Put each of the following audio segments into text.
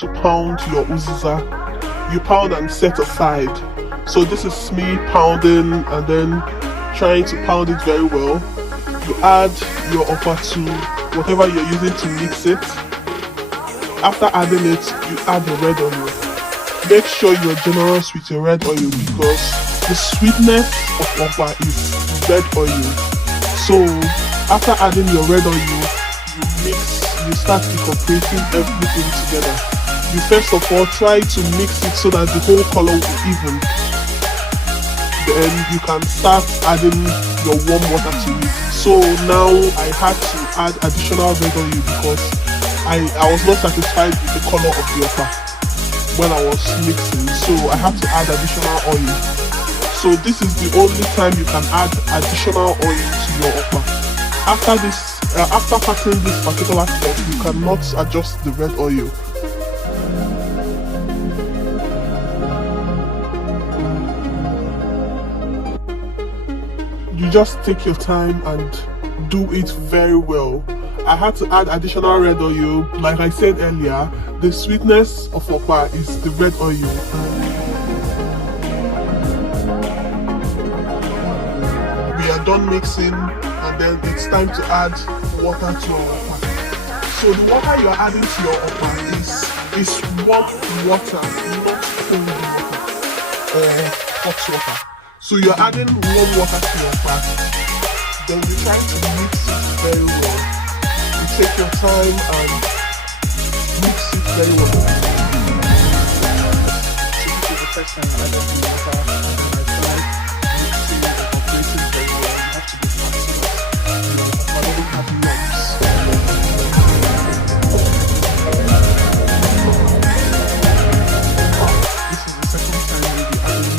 To pound your UZIZA, you pound and set aside. So this is me pounding and then trying to pound it very well. You add your Opka to whatever you're using to mix it. After adding it, you add the red oil. Make sure you're generous with your red oil because the sweetness of Opka is red oil. So after adding your red oil, you start incorporating everything together. You first of all try to mix it so that the whole color will be even. Then you can start adding your warm water to it. So now I had to add additional red oil because I was not satisfied with the color of the Opka when I was mixing. So I had to add additional oil. So this is the only time you can add additional oil to your Opka. After passing this particular step, you cannot adjust the red oil. You just take your time and do it very well. I had to add additional red oil. Like I said earlier, the sweetness of Opka is the red oil. We are done mixing and then it's time to add water to our Opka. So the water you are adding to your Opka is warm water, not cold water or hot water. So you're adding warm water to your pot, then you're trying to mix it very well. You take your time and mix it very well. So this is the first time I added the water and I tried mixing and operating very well. You have to be fast so that I don't have lumps. This is the second time we'll be adding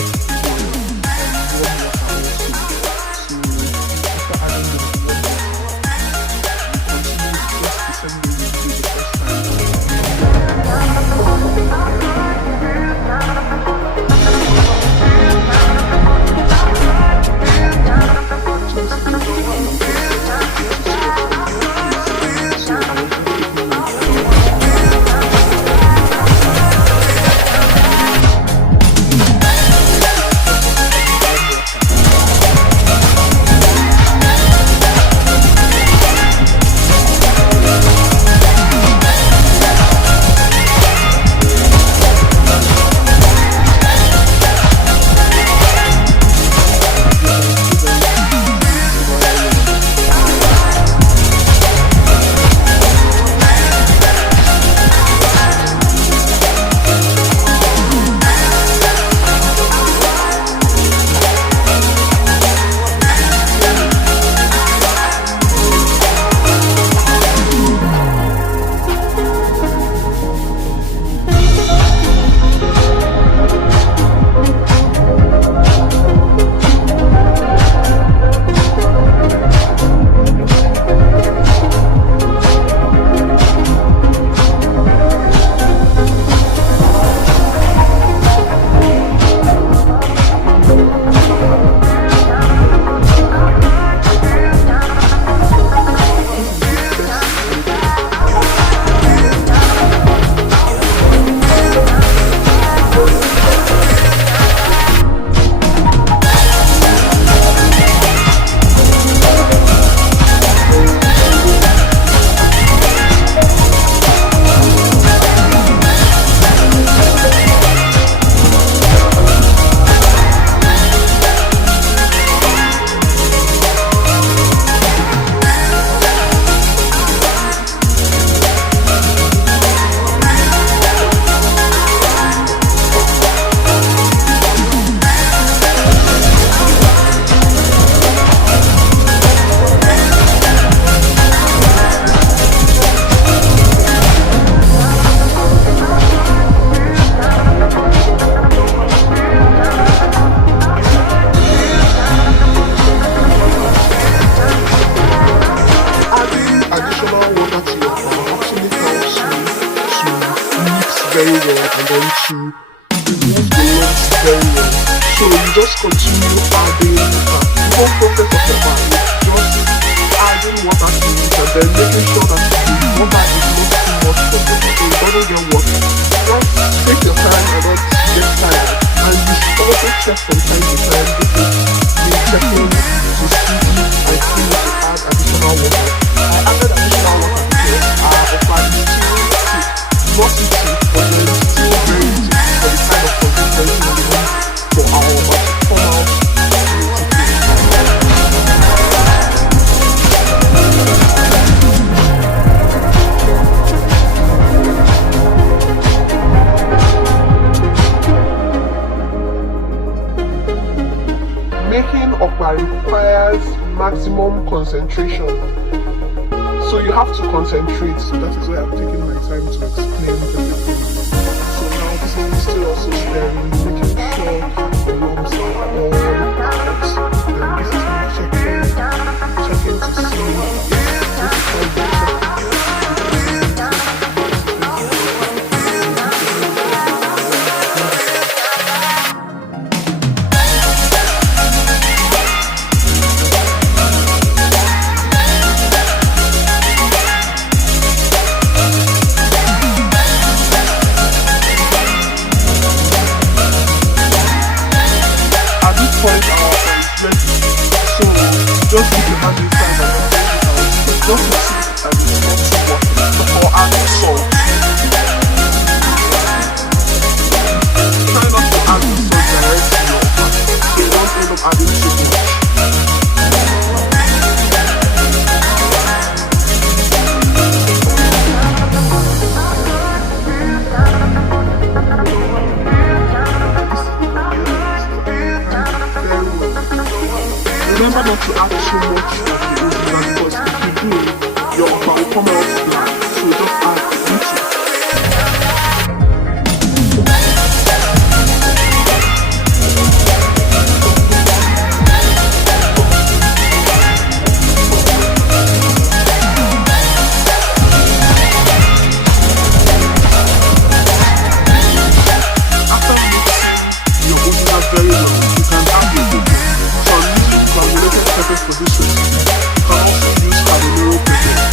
very well and then to remove the lumps very well. So you just continue adding water. The whole process of the bath is just adding water to it and then making sure that the water is not too much for the water so it doesn't get water. check from time to time. This is me checking to see if I still need to add additional water. I added additional water because Opka is still thick. Not too thick, but then still very thick for the kind of consistency we need for our Opka to come out. Making Opka requires maximum concentration, so you have to concentrate. So that is why I'm taking my time to explain everything. So now this is me still also stirring, making sure the lumps are all out. Then this is me checking to see if this is how the just keep your hand inside and just to see and it's not too much before adding salt. Try not to add the salt directly in your Opka, so you don't end up adding too much. Remember not to add too much of the UZIZA because if you do, your Opka will come out flat. So just add a little. After mixing your UZIZA very well, you can add your cooking. Peppers for this recipe. You can also use habanero pepper.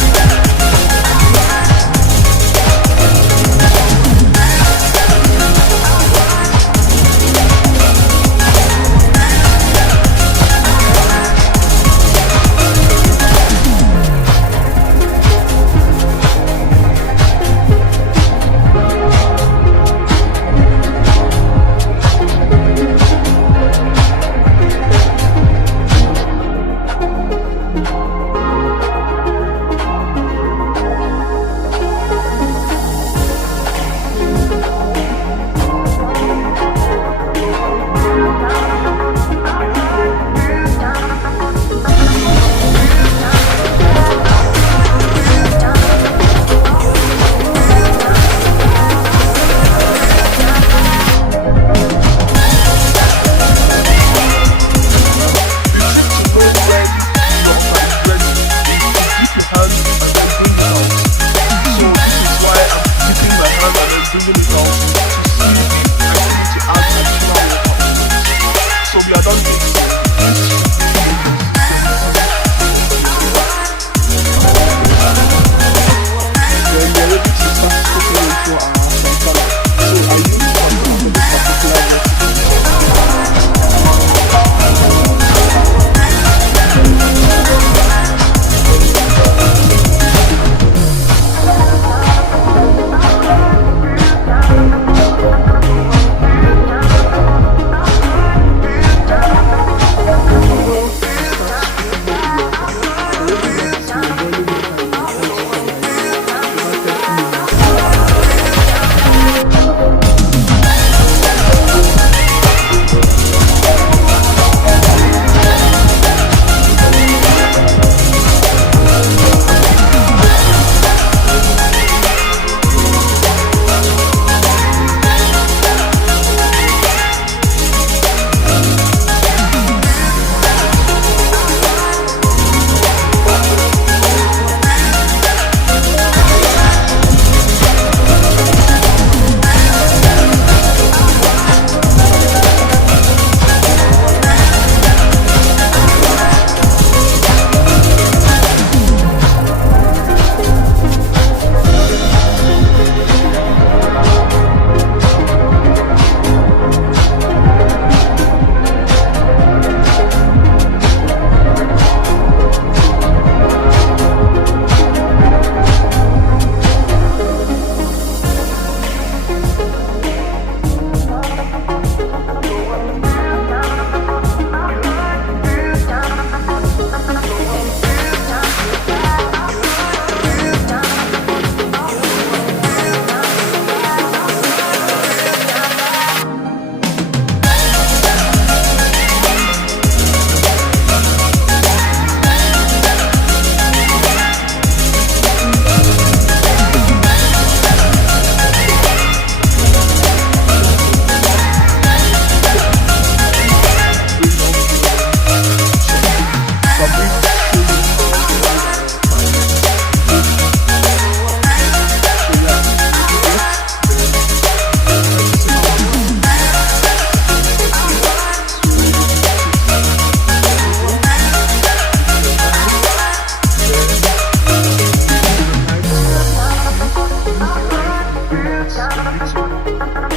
on YouTube.